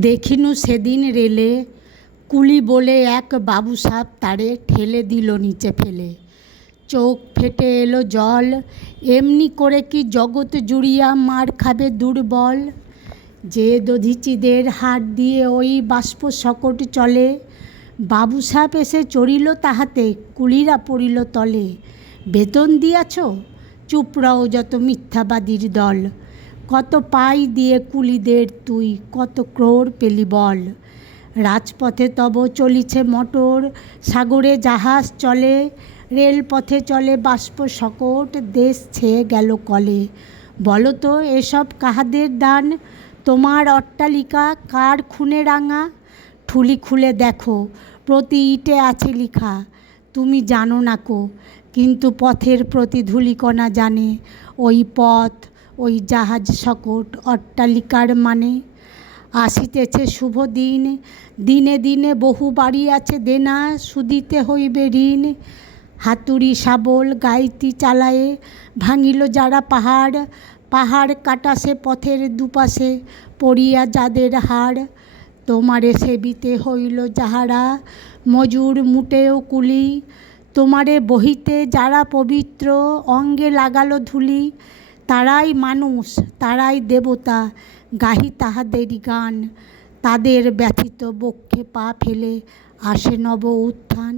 দেখিনু সেদিন রেলে কুলি বলে এক বাবু সাপ তারে ঠেলে দিল নিচে ফেলে। চোখ ফেটে এলো জল, এমনি করে কি জগৎ জুড়িয়া মার খাবে দুর্বল। যে দধিচিদের হাত দিয়ে ওই বাষ্প সকট চলে, বাবু সাপ এসে চড়িল তাহাতে, কুলিরা পড়িল তলে। বেতন দিয়াছ? চুপ রও যত মিথ্যাবাদীর দল। কত পাই দিয়ে কুলিদের তুই, কত ক্রোড় পেলি বল। রাজপথে তব চলিছে মটর, সাগরে জাহাজ চলে, রেলপথে চলে বাষ্প সকট, দেশ ছেয়ে গেল কলে। বলো তো এসব কাহাদের দান? তোমার অট্টালিকা কার খুনে রাঙা? ঠুলি খুলে দেখো, প্রতি ইটে আছে লিখা। তুমি জানো না কো, কিন্তু পথের প্রতি ধূলিকণা জানে। ওই পথ, ওই জাহাজ সকট, অট্টালিকার মানে। আসিতেছে শুভ দিন, দিনে দিনে বহু বাড়ি আছে দেনা, শুধিতে হইবে ঋণ। হাতুড়ি শাবল গাইতি চালায়ে ভাঙিল যারা পাহাড়, পাহাড় কাটাসে পথের দুপাশে পড়িয়া যাদের হাড়। তোমারে সেবিতে হইল যাহারা, মজুর মুটেও কুলি, তোমারে বহিতে যারা পবিত্র, অঙ্গে লাগালো ধুলি। তারাই মানুষ, তারাই দেবতা, গাহি তাহাদেরই গান। তাদের ব্যথিত বক্ষে পা ফেলে আসে নব উত্থান।